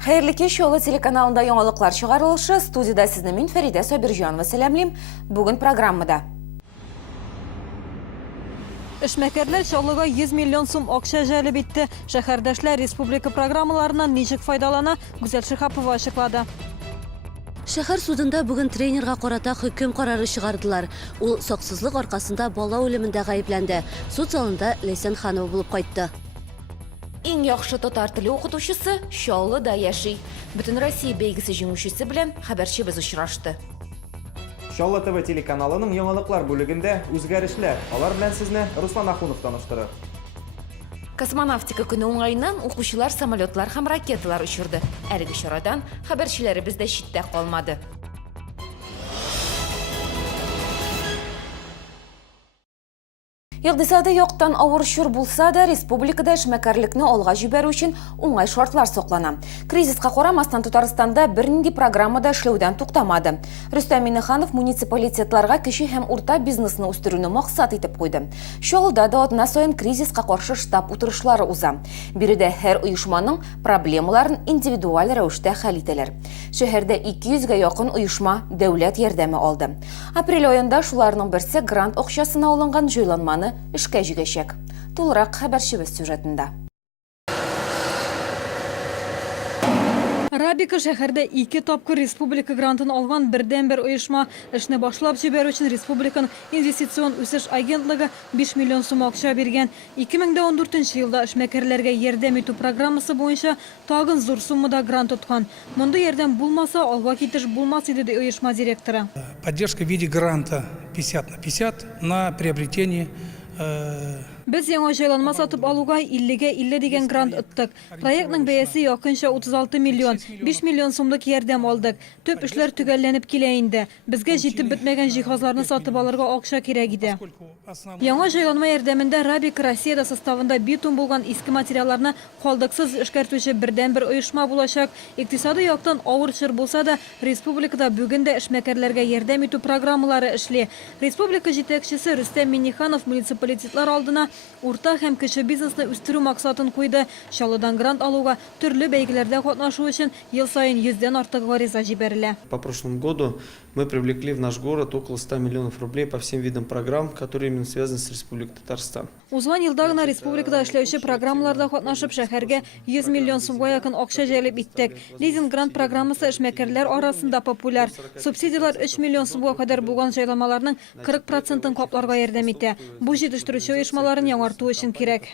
Hayırlı kеш yolu telekanalında yanılıklar çıkarılışı. Studiyada sizni min Feride Sobirjanova selamlayım. Bugün programmada. Эшмәкәрләр чаллыга 100 миллион сум акча жәлеп итте. Шәһәрдәшләр республика программаларынан ничек файдалана, Гүзәл Шихапова ачыклады. Шәһәр судында бүген тренерга карата хөкем карары чыгардылар. Ул саксызлык аркасында бала үлемендә гаепләнде. Суд залында Ләйсән Ханова булып кайтты. Иң яхшы татар теле укытучысы Чаллыда яши. Бүтән Россия бәйгесе җиңүчесе белән хәбәрчебез очрашты. Чаллы ТВ телеканалының яңалыклар бүлегендә үзгәрешләр. Алар белән сезне Руслан Ахунов таныштырыр. Космонавтика көне уңайыннан укучылар самолетлар һәм ракеталар очырды. Әлеге чарадан хәбәрчеләребез дә читтә калмады. Икътисады яктан авыр чор булса да, республикада эшмәкәрлекне алга җибәрү өчен уңай шартлар саклана. Кризиска карамастан Татарстанда бернинди программада эшләүдән туктамады. Рөстәм Миннеханов муниципалитетларга кече һәм урта бизнесны үстерүне максат итеп куйды. Чаллыда да атна саен кризиска каршы штаб утырышлары уза. Биредә һәр оешманың проблемаларын индивидуаль рәвештә хәл итәләр. Шәһәрдә 200-гә якын оешма дәүләт ярдәме алды. Апрель аенда шуларның берсе грант акчасына алынган җайланманы эшкә җигәчәк. Тулырак хәбәрчебез сюжетында. Рабика шәһәрдә 2 тапкыр республика грантын алган бердән-бер оешма эшне башлап җибәрү өчен республиканың инвестицион үсеш агентлыгы 5 миллион сум акча биргән. 2014 елда эшмәкәрләргә ярдәм итү программасы буенча тагын зур суммада грант тоткан. Мондый ярдәм булмаса, алга китеш булмас иде ди оешма директоры. Поддержка в виде гранта 50/50 на приобретение. Без яңа җайланма сатып алуга 50-гә 50 дигән грант оттык. Проектның бәясе якынча 36 миллион, 5 миллион сумлык ярдәм алдык. Төп эшләр төгәлләнеп килә инде. Безгә җитеп бетмәгән җиһазларны сатып алырга акча кирәк иде. Яңа җайланма ярдәмендә Рабик Россиядә составында битум булган иске материалларны калдыксыз эшкәртүче бердән-бер оешма булачак. Икътисады яктан авыр чор булса да, республикада бүген дә эшмәкәрләргә ярдәм итү программалары эшли. Республика җитәкчесе Рөстәм Миннеханов муниципалитетлар алдына урта һәм кече бизнесны үстерү максатын куйды. Чаллыдан грант алуга төрле бәйгеләрдә катнашу өчен ел сайын 100-дән артык гариза җибәрелә. По прошлому году мы привлекли в наш город около 100 миллионов рублей по всем видам программ, которые именно связаны с Республикой Татарстан. Узган елда гына республикада эшләүче программаларда катнашып шәһәргә 100 миллион сумга якын акча җәлеп иттек. Лизинг грант программасы эшмәкәрләр арасында популяр. Субсидиялар 3 миллион сумга кадәр булган җайланмаларның 40%-ын капларга ярдәм итә. Бу җитештерүче оешмаларын яңарту өчен кирәк.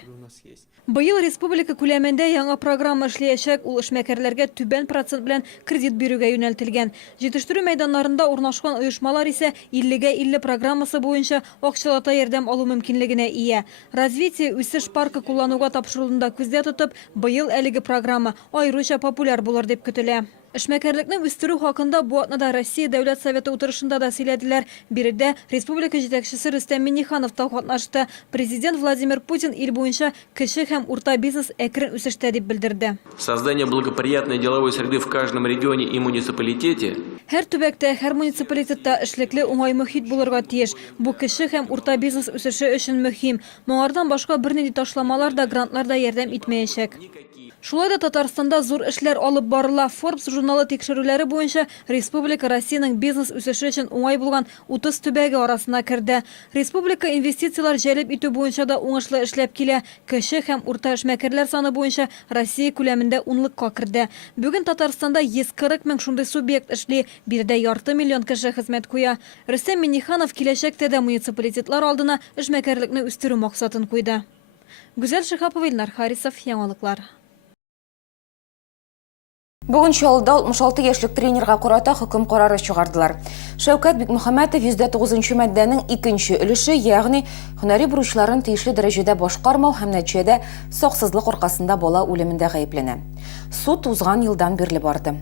Быел республика күләмендә яңа программа эшләячәк, ул эшмәкәрләргә түбән процент белән кредит бирүгә юнәлтелгән. Җитештерү мәйданнарында урнашкан оешмалар исә 50-гә 50 программасы буенча акчалата ярдәм алу мөмкинлегенә ия. Развитие үсеш паркы куллануга тапшырылуында күздә тотып, быел әлеге программа аеруча популяр булыр дип көтелә. Эшмәкәрлекне үстерү хакында бу атнада Россия Дәүләт Советы утырышында да сөйләделәр. Биредә республика җитәкчесе Рөстәм Миннеханов та катнашты. Президент Владимир Путин ил буенча кече һәм урта бизнес әкрен үсештә дип белдерде. Создание благоприятной деловой среды в каждом регионе и муниципалитете. Һәр төбәктә, һәр муниципалитетта эшлекле уңай мөхит булырга тиеш. Бу кече һәм урта бизнес үсеше өчен мөһим. Моңардан башка бернинди ташламалар да, грантлар да ярдәм итмәячәк. Шулай да Татарстанда зур эшләр алып барыла. Forbes журналы тикшерүләре буенча республика Россиянең бизнес үсеше өчен уңай булган 30 төбәге арасына керде. Республика инвестициялар җәлеп итү буенча да уңышлы эшләп килә. Кече һәм урта эшмәкәрләр саны буенча Россия күләмендә 10-лыкка керде. Бүген Татарстанда 140 мең шундый субъект эшли, биредә ярты миллион кеше хезмәт куя. Рөстәм Миннеханов киләчәктә дә муниципалитетлар алдына эшмәкәрлекне үстерү максатын куйды. Гүзәл Шихапова, Илнар Харисов, яңалыклар. Бүген Чаллыда 66 яшьлек тренерга карата хөкем карары чыгардылар. Шәүкәт Бикмөхәммәтов 109-нчы маддәнең 2нче өлеше, ягъни һөнәри бурычларын тиешле дәрәҗәдә башкармау һәм нәтиҗәдә саксызлык аркасында бала үлемендә гаепләнә. Суд узган елдан бирле барды.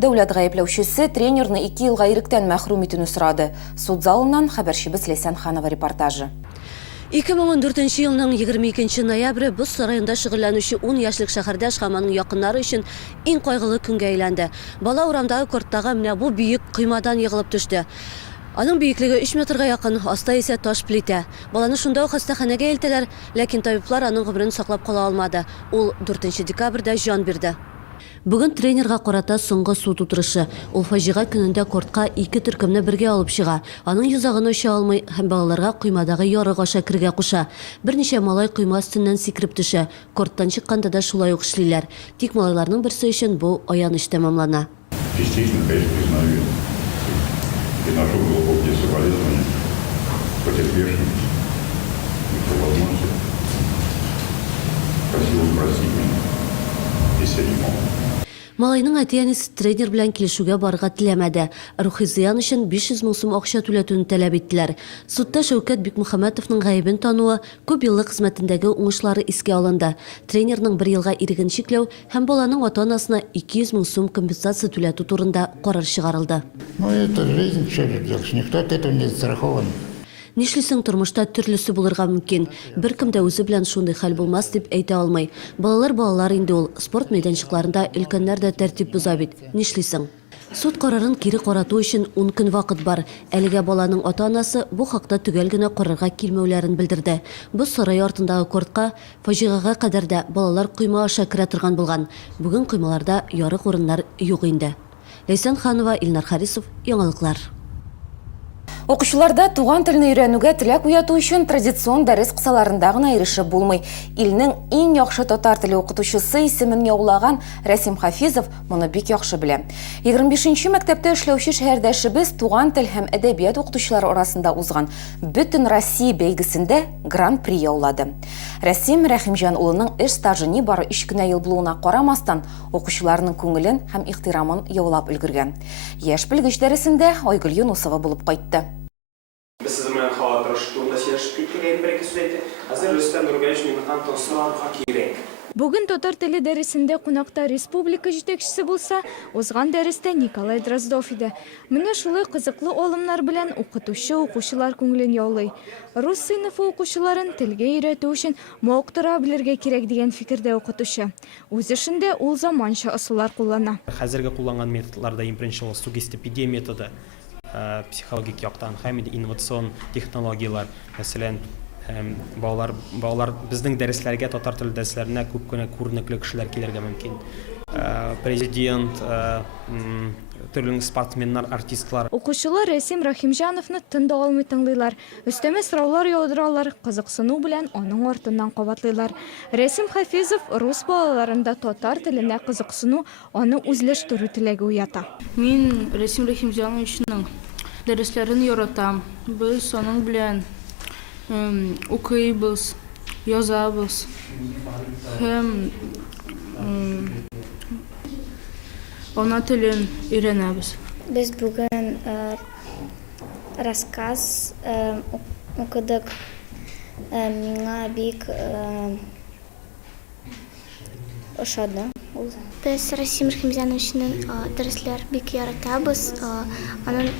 Дәүләт гаепләүчесе тренерны 2 елга иректән мәхрүм итүне сорады. Суд залыннан хәбәрчебез Ләйсән Ханова репортажы. 2014 елның 22 ноябрь Боз сарайында шөгыльләнүче 10 яшьлек шәһәрдәш һәм аның якыннары өчен иң кайгылы көнгә әйләнде. Бала урамдагы корттагы менә бу бөек коймадан егылып төште. Аның бөеклеге 3 метрга якын, аста исә таш плита. Баланы шунда ук хастаханәгә илтәләр, ләкин табиблар аның гомерен саклап кала алмады. Ул 4 декабрьдә җан бирде. Бүгін тренерға қарата соңғы сут отырышы. Ол фажиға күнінде кортқа 2 түркімні бірге алып шыға. Аның юзағын өше алмай, һәм балаларға құймадағы ярық аша кірге құша. Бірнеше малай құйма үстінен секіріп түші. Корттан шыққанда да шулай ұқшылилар. Тек малайларының бірсі үшін бұл аяныш тамамлана. Частично, конечно, признаю и нашу глубокие соболезнования потерпевшим и по возможности просил простить меня, если не мог. Малайның әтиянесі тренер белән килешүгә барырга теләмәде. Рухи зыян өчен 500 мең сум акча түләтүне таләп иттеләр. Судта Шәүкәт Бикмөхәммәтовның гаебен тануы, күп еллык хезмәтендәге уңышлары искә алынды. Тренерның 1 елга иреген чикләү һәм баланың ата-анасына 200 мең сум компенсация түләтү турында карар чыгарылды. Ну, это жизнь, что же делаешь, никто от этого не застрахован. Нишлисең тормышта төрлесе булырга мөмкин. Беркем дә үзе белән шундый хәл булмас дип әйтә алмый. Балалар инде ул. Спорт мәйданчыкларында өлкәннәр дә тәртип боза бит. Нишлисең? Суд карарын кире карату өчен 10 көн вакыт бар. Әлегә баланың ата-анасы бу хакта төгәл генә карарга килмәүләрен белдерде. Бу сарай артындагы кортка фаҗигага кадәр дә балалар койма аша керә торган булган. Бүген коймаларда ярык урыннар юк инде. Ләйсән Ханова, Илнар Харисов, Яңалыклар. Оқушыларда туган телне өйрәнүгә теләк уяту өчен традицион дәрес кысаларында гына ирешеп булмый. Илнең иң яхшы татар теле укытучысы исемен яулаган Рәсим Хафизов моны бик яхшы белә. 25нче мәктәптә эшләүче шәһәрдәшебез туган тел һәм әдәбият укытучылары арасында узган Бөтен Россия бәйгесендә гран-при яулады. Рәсим Рәхимҗан улының эш стажы не бары 3 кенә ел булуына карамастан, укучыларның күңелен һәм ихтирамын яулап өлгергән. Яшь белгеч дәресендә Айгөл Юнусова булып кайтты. Biz siz bilan xavotir tushdi, сөйләшеп киткән бер-ике сүз әйтте. Хәзер Рөстәм Нургалиевич миннән сорарга кирәк. Бүген татар теле дәресендә кунакта республика җитәкчесе булса, узган дәрестә Николай Дроздов иде. Менә шулай кызыклы алымнар белән укытучы укучылар күңелен яулый. Рус сыйныфы укучыларын телгә өйрәтү өчен мактыра белергә кирәк дигән фикердә укытучы. Үз эшендә ул заманча ысуллар куллана. Хәзерге кулланган методларда иң беренче ул сугестипедия методы. Психологик яктан һәм инновацион технологиялар, мәсәлән, балалар безнең дәресләргә татар теле дәресләренә күп кенә күренекле кешеләр килергә мөмкин. Президент, төрле спортсменнар, артистлар. Укучылар Рәсим Рәхимҗановны тында алмый тыңлыйлар. Өстәмә сораулар яудыралар, кызыксыну белән аның артыннан кабатлыйлар. Рәсим Хафизов рус балаларында татар теленә кызыксыну, аны үзләштерү теләге уята. Мин Рәсим Рәхимҗановичның дәресләрен яратам. Без аның белән укыйбыз, язабыз. Һәм ана телен өйрәнәбез. Без бүген рассказ укыдык. Миңа бик ошады. Без Рәсим Рәхимҗановичның дәресләр бик яратабыз. Аның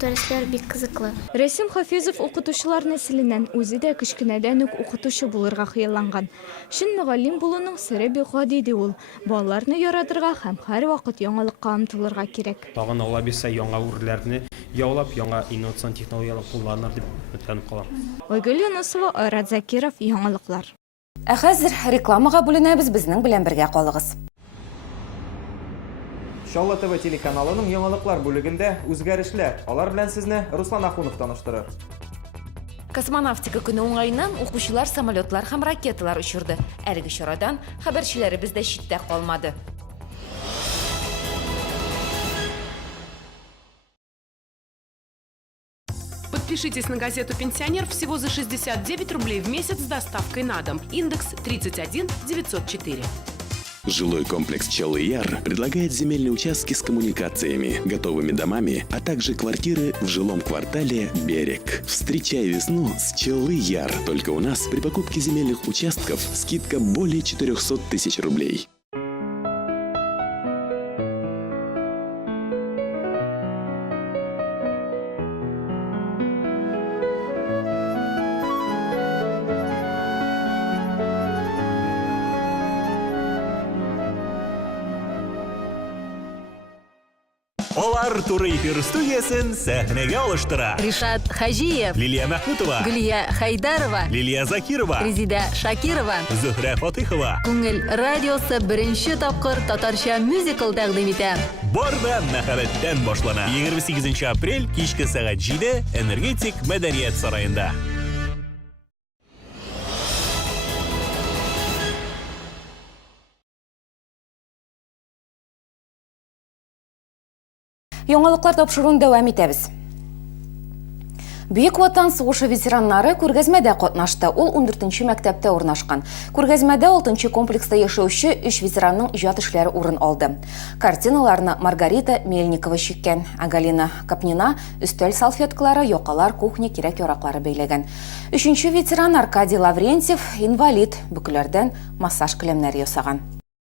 дәресләр бик кызыклы. Рәсим Хафизов укытучылар нәселеннән, үзе дә кечкенәдән үк укытучы булырга хыялланган. Шин мөгаллим булуның сире бик гади ди ул. Балаларны яратырга һәм һәр вакыт яңалыкка омтылырга кирәк. Тагын Алла бирсә яңа үрләрне яулап, яңа инновацион технологиялар кулланыр дип үткәнеп калам. Айгөл Юнусова, Айрат Закиров, Яңалыклар. Ә хәзер рекламага бүленәбез, безнең белән бергә калыгыз. Шалла ТВ телеканалының яңалыклар бүлегендә үзгәрешләр. Алар белән сезне Руслан Ахунов таныштырыр. Космонавтика көне уңайыннан укучылар самолетлар һәм ракеталар очырды. Әлеге чарадан хәбәрчеләребез дә читтә калмады. Подпишитесь на газету «Пенсионер» всего за 69 рублей в месяц с доставкой на дом. Индекс 31 904. Жилой комплекс «Пчелы-Яр» предлагает земельные участки с коммуникациями, готовыми домами, а также квартиры в жилом квартале «Берег». Встречай весну с «Пчелы-Яр». Только у нас при покупке земельных участков скидка более 400 тысяч рублей. Олар туры эфир студиясын сәхнеге алыштыра. Ришат Хажиев, Лилия Мәхмутова, Гүлия Хайдарова, Лилия Закирова, Резида Шакирова, Зөһрә Фатыйхова. Күңел радиосы беренче тапкыр татарча мюзикл тәкъдим итә. Бар да мәхәббәттән башлана. 28 апрель кичке сәгать 7 Энергетик Мәдәният сараенда. Яңалыклар тапшыруын дәвам итәбез. Бөек Ватан сугышы ветераннары күргәзмәдә катнашты. Ул 14-нче мәктәптә урнашкан. Күргәзмәдә 6-нчы комплекста яшәүче 3 ветеранның иҗат эшләре урын алды. Картиналарны Маргарита Мельникова чиккән, а Галина Капнина өстәл салфеткалары, якалар, кухня кирәк-яраклары бәйләгән. 3-нче ветеран Аркадий Лаврентьев инвалид, бүкләрдән массаж килемнәре ясаган.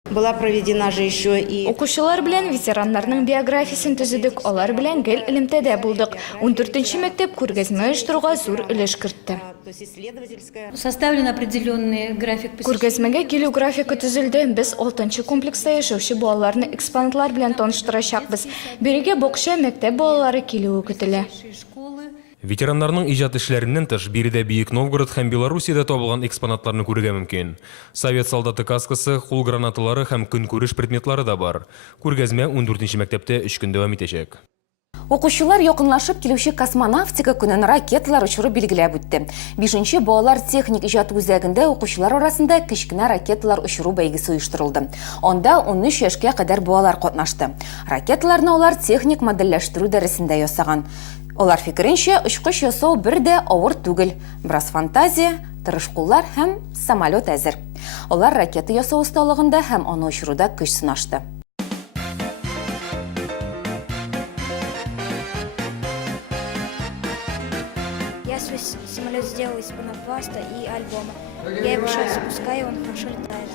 Была проведена же еще и... Укучылар белән ветераннарның биографиясын төзедек, алар белән гел элемтәдә булдык. 14-нче мәктәп күргәзмә оештыруга зур өлеш кертте. Составлен определенный график. Күргәзмәгә килү графигы төзелде. Без 6-нчы комплекста яшәүче балаларны экспонатлар белән таныштырачакбыз. Бирегә бакча мәктәп балалары килүе көтелә. Ветераннарның иҗат эшләреннән тыш биредә Бөек Новгород һәм Белоруссиядә табылган экспонатларны күрергә мөмкин. Совет солдаты каскасы, кул гранаталары һәм көнкүреш предметлары да бар. Күргәзмә 14-нче мәктәптә 3 көн дәвам итәчәк. Укучылар якынлашып килүче космонавтика көнен ракеталар очыру билгеләп үтте. 5-нче балалар техник иҗат үзәгендә укучылар арасында кечкенә ракеталар очыру бәйгесе оештырылды. Анда 13 яшькә кадәр балалар катнашты. Ракеталарны алар техник модельләштерү дәресендә ясаган. Олар фикеренчә, очкыч ясау бер дә авыр түгел. Брас фантазия, тырыш куллар һәм самолет әзер. Олар ракета ясау осталыгында һәм аны очыруда көч сынашты. Я свой самолет сделал из пенопласта и альбома. Я его сейчас запускаю, он хорошо летает.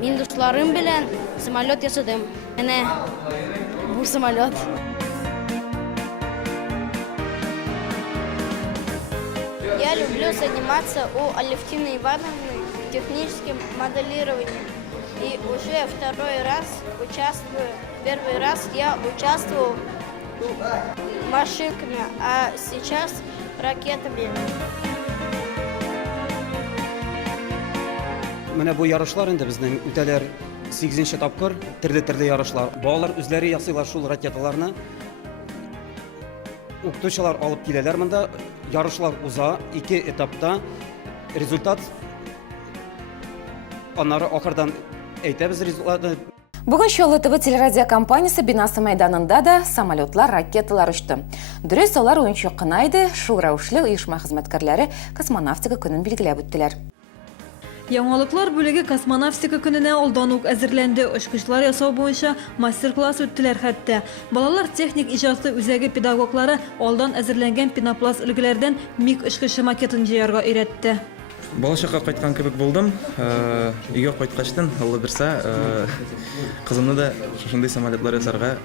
Мин дусларым белән самолет ясадым. Әнә бу самолет. Я люблю заниматься у Алевтины Ивановны техническим моделированием. И уже второй раз участвую. Первый раз я участвовал машинками, а сейчас ракетами. Менә бу ярышлар инде безнең үтәләр 8-нче тапкыр төрле ярышлар. Балалар үзләре ясыйлар шул ракеталарны. Укытучылар алып киләләр монда. Ярышлар уза 2 этапта. Результат аннары ахырдан әйтәбез результатны. Бүген Чаллы ТВ телерадиокомпаниясе бинасы мәйданында да самолетлар, ракеталар очты. Дөрес, алар уенчык кына иде, шул рәвешле оешма хезмәткәрләре космонавтика көнен билгеләп үттеләр. Яңалыклар бүлеге космонавтика көненә алдан ук әзерләнде. Очкычлар ясау буенча мастер-класс үттеләр хәтта. Балалар техник иҗаты үзәге педагоглары алдан әзерләнгән пенопласт өлгеләрдән миг очкычы макетын җыярга өйрәтте. Балашакка кайткан кебек булдым. Өйгә кайткачтан, Алла берсә, кызымны да шушындый самолетлар ясарга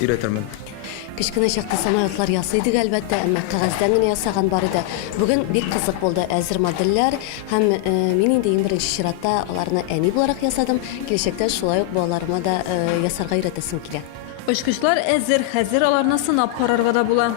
өйрәтермен. Кичкенә чакта самолетлар ясыйдык әлбәттә, әмма кәгазьдән генә ясаган бар иде. Бүген бик кызык булды. Әзер модельләр һәм мин инде иң беренче чиратта аларны әни буларак ясадым. Киләчәктә шулай ук балаларыма да ясарга өйрәтәсем килә. Очкычлар әзер, хәзер аларны сынап карарга да була.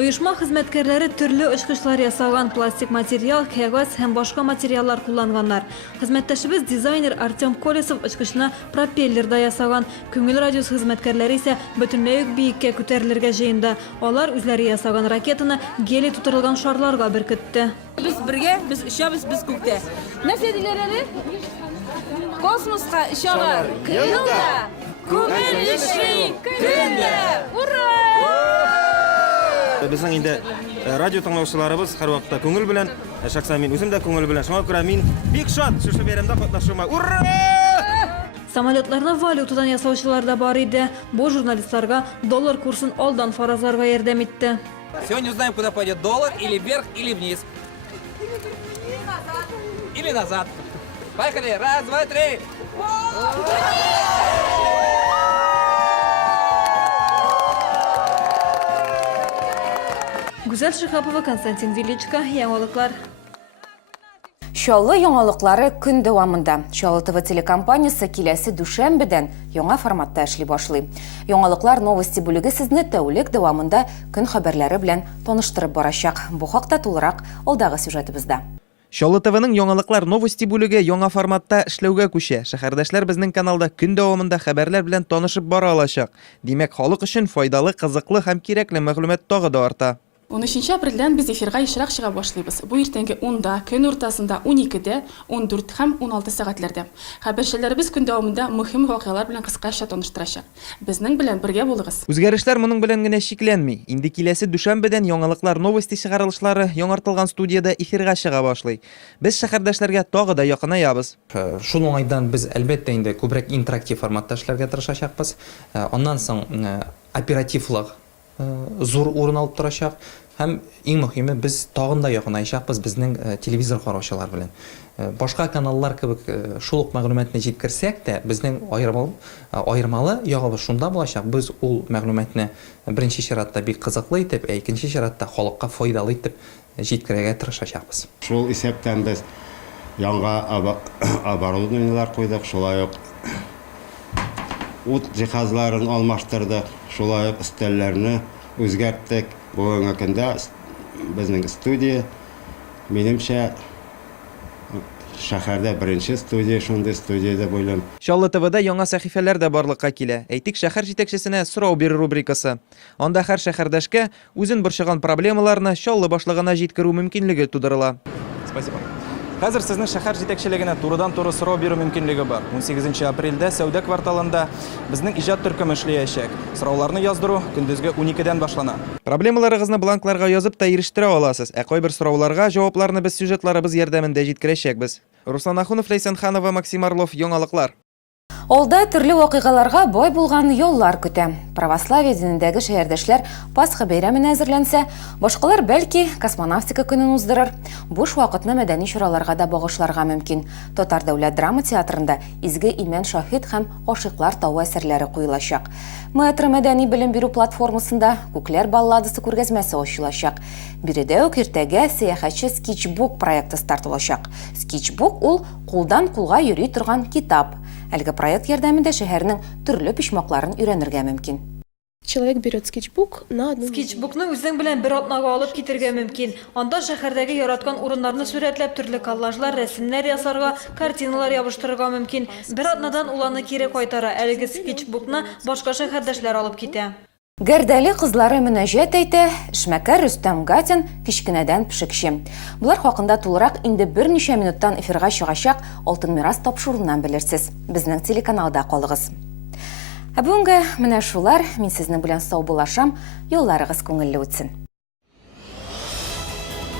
Оешма хезмәткәрләре төрле очкычлар ясаган, пластик материал, кәгазь һәм башка материаллар кулланганнар. Хезмәттәшебез дизайнер Артем Колесов очкычына пропеллер да ясаган. Күңел радиосы хезмәткәрләре исә бөтенләй үк биеккә күтәрелергә җыенды. Алар үзләре ясаган ракетаны гели тутырылган шарларга беркетте. Biz birga, biz ishamiz, biz ko'kda. Нәрсә диләр әле? Космоска ишалар. Кыйылда. Күңел иши. Көндә. Ура! Безнең инде радио тыңлаучыларыбыз һәр вакытта күңел белән, шәхсән мин үзем дә күңел белән. Шуңа күрә мин бик шат шушы бәйрәмдә катнашуыма. Ура! Самолетларны валютадан ясаучылар да бар иде. Бу журналистларга доллар курсын алдан фаразларга ярдәм итте. Сегодня узнаем, куда пойдет доллар, или вверх, или вниз. Или назад. Поехали! Раз, два, три! Гүзәл Шихапова, Константин Величко, яңалыклар. Шоллы яңалыклары көн дәвамында. Шоллы ТВ телекомпаниясы киләсе дүшәмбедән яңа форматта эшли башлый. Яңалыклар новости бүлеге сезне тәүлек дәвамында көн хәбәрләре белән таныштырып барачак. Бу хакта тулырак алдагы сюжетыбызда. Шоллы ТВның яңалыклар новости бүлеге яңа форматта эшләүгә күчә. Шәһәрдәшләр безнең каналда көн дәвамында хәбәрләр белән танышып бара алачак. Димәк, халык өчен файдалы, кызыклы һәм кирәкле мәгълүмат тагы да арта. 13 апрельдән без эфирга ешрак чыга башлыйбыз. Бу иртәнге 10-да, көн уртасында 12-дә, 14 һәм 16 сәгатьләрдә. Хәбәрчеләребез көн дәвамында мөһим вакыйгалар белән кыскача таныштырачак. Безнең белән бергә булыгыз. Үзгәрешләр моның белән генә шикләнми. Инде киләсе дүшәмбедән яңалыклар новости чыгарылышлары яңартылган студиядә эфирга чыга башлый. Без шәһәрдәшләргә тагы да якынаябыз. Шул уңайдан без әлбәттә инде күбрәк интерактив форматта эшләргә тырышачакбыз. Аннан соң оперативлык зур урын алып торачак. Һәм иң мөһиме, без тагын да якынайчакбыз безнең телевизор караучылар белән. Башка каналлар кебек шул ук мәгълүматны җиткерсәк тә, безнең аермалы ягыбыз шунда булачак. Без ул мәгълүматны беренче чиратта бик кызыклы итеп, икенче чиратта халыкка файдалы итеп җиткерергә тырышачакбыз. Шул исәптән без яңа оборудованиелар куйдык, шулай ук ут җиһазларын алмаштырдык, шулай ук өстәлләрне үзгәрттек. Бүгенге көндә безнең студия, минемчә, шәһәрдә беренче студия, шундый студия дип уйлыйм. Шоллы ТВда яңа сәхифәләр дә барлыкка килә. Әйтик, шәһәр җитәкчесенә сорау бирү рубрикасы. Анда һәр шәһәрдәшкә үзен борчыган проблемаларны Шоллы башлыгына җиткерү мөмкинлеге тудырыла. Спасибо. Хәзер сезнең шәһәр җитәкчелегенә турыдан-туры сорау бирү мөмкинлеге бар. 18 апрельдә Сәүдә кварталында безнең иҗат төркеме эшләячәк. Сорауларны яздыру көндезге 12-дән башлана. Проблемаларыгызны бланкларга язып та ирештерә аласыз. Ә кайбер сорауларга җавапларны без сюжетларыбыз ярдәмендә җиткерәчәкбез. Руслан Ахунов, Лейсан Ханова, Максим Орлов, яңалыклар. Алда төрле вакыйгаларга бай булган яллар көтә. Православие динендәге шәһәрдәшләр Пасха бәйрәменә әзерләнсә, башкалар бәлки космонавтика көнен уздырыр. Буш вакытны мәдәни чараларга да багышларга мөмкин. Татар дәүләт драма театрында изге Имән Шаһит һәм Ашыклар тавы әсәрләре куелачак. Метро мәдәни белем бирү платформасында Күкләр балладысы күргәзмәсе ачылачак. Биредә үк иртәгә сәяхәтче скетчбук проекты стартылачак. Скетчбук ул кулдан кулга йөри торган китап. Әлеге проект ярдәмендә шәһәрнең төрле пичмакларын өйрәнергә мөмкин. Человек берет скетчбук на одну... Скетчбукны үзең белән бер атнага алып китергә мөмкин. Анда шәһәрдәге яраткан урыннарны сурәтләп, төрле коллажлар, рәсемнәр ясарга, картиналар ябыштырырга мөмкин. Бер атнадан ул аны кире кайтара. Әлеге скетчбукны башка шәһәрдәшләр алып китә. Гәрдәле кызлары мөнәҗәт әйтә, эшмәкәр Рөстәм Гатин кичкенәдән пешекче. Булар хакында тулырак инде берничә минуттан эфирга чыгачак Алтын мирас тапшыруыннан белерсез. Безнең телеканалда калыгыз. Бүгенге менә шулар, мин сезнең белән сау булашам, юлларыгыз күңелле үтсен.